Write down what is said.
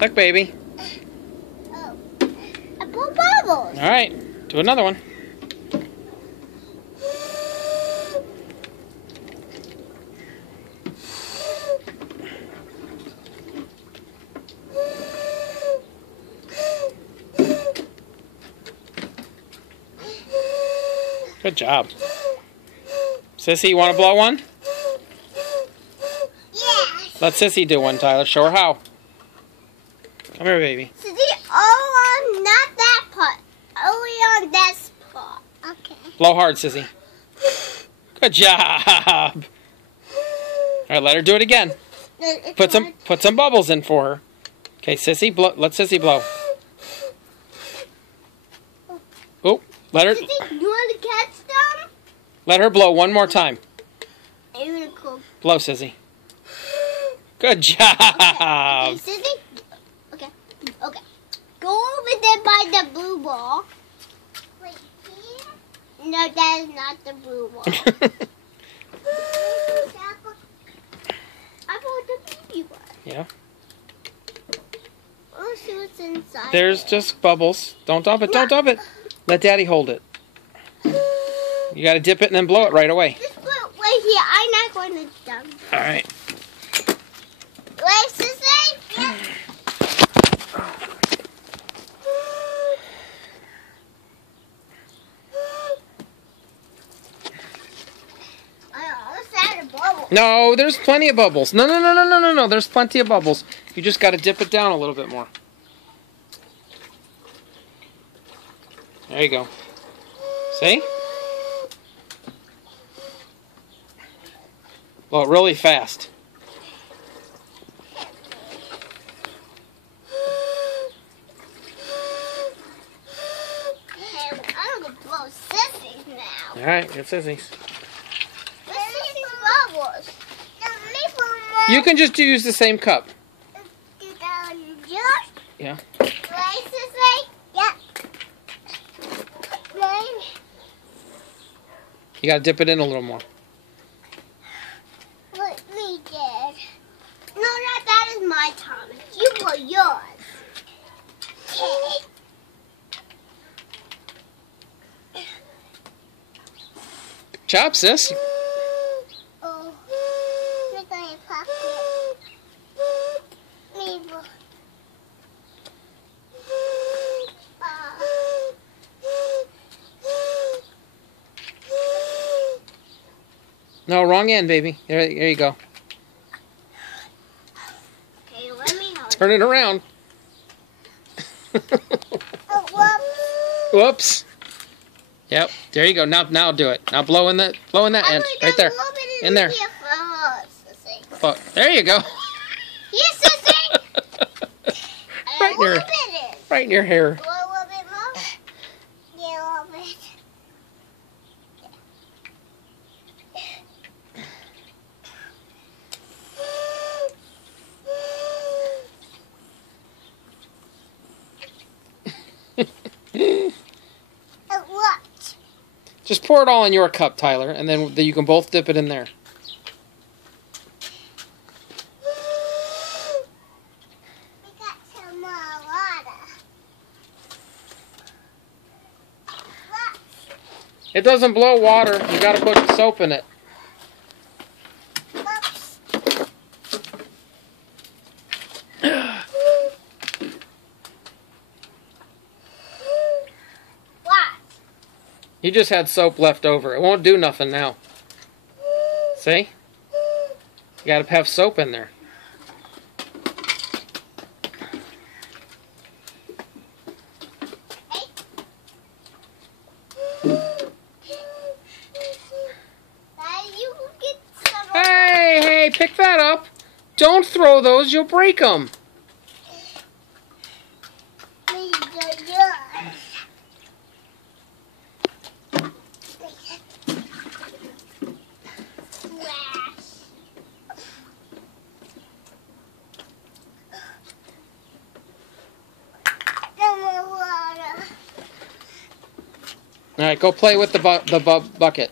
Look, baby. Oh. I blew bubbles. All right. Do another one. Good job. Sissy, you want to blow one? Yes. Let Sissy do one, Tyler. Show her how. Come here, baby. Sissy, on not that part. Only on this part. Okay. Blow hard, Sissy. Good job. All right, let her do it again. Put some bubbles in for her. Okay, Sissy, blow. Let Sissy blow. Oh, let her. Sissy, you want to catch them? Let her blow one more time. I'm gonna cook. Blow, Sissy. Good job. Okay, Sissy. Okay. Okay. Go over there by the blue ball. Wait, here? No, that is not the blue ball. I bought the baby one. Yeah. Let's see what's inside. There's just bubbles. Don't dump it. Don't dump it. Let Daddy hold it. You got to dip it and then blow it right away. Just put it right here. I'm not going to dump it. All right. Wait, Sissy? Yeah. I almost had a bubble. No, there's plenty of bubbles. No. There's plenty of bubbles. You just got to dip it down a little bit more. There you go. See? Blow it really fast. I'm going to blow Sissy's now. All right, get Sissy's. Where's Sissy's bubbles? You can just use the same cup. Yeah. Wait, Sissy? Yeah. You got to dip it in a little more. What we did. No, that is my Thomas. You blow yours. Good job, sis. Oh, we're going to pop it. Mabel. No, wrong end, baby. There you go. Okay, let me hold it. Turn it around. Oh, whoops. Whoops. Yep. There you go. Now do it. Now blow in that end right there. In there. Oh, there you go. Yes, Sissy. Right in your hair. Blow a little bit more. Yeah, a little bit. What? Just pour it all in your cup, Tyler, and then you can both dip it in there. We got some more water. Look. It doesn't blow water. You got to put soap in it. Whoops. What? You just had soap left over. It won't do nothing now. See? You got to have soap in there. Hey, pick that up. Don't throw those. You'll break them. All right, go play with the bucket.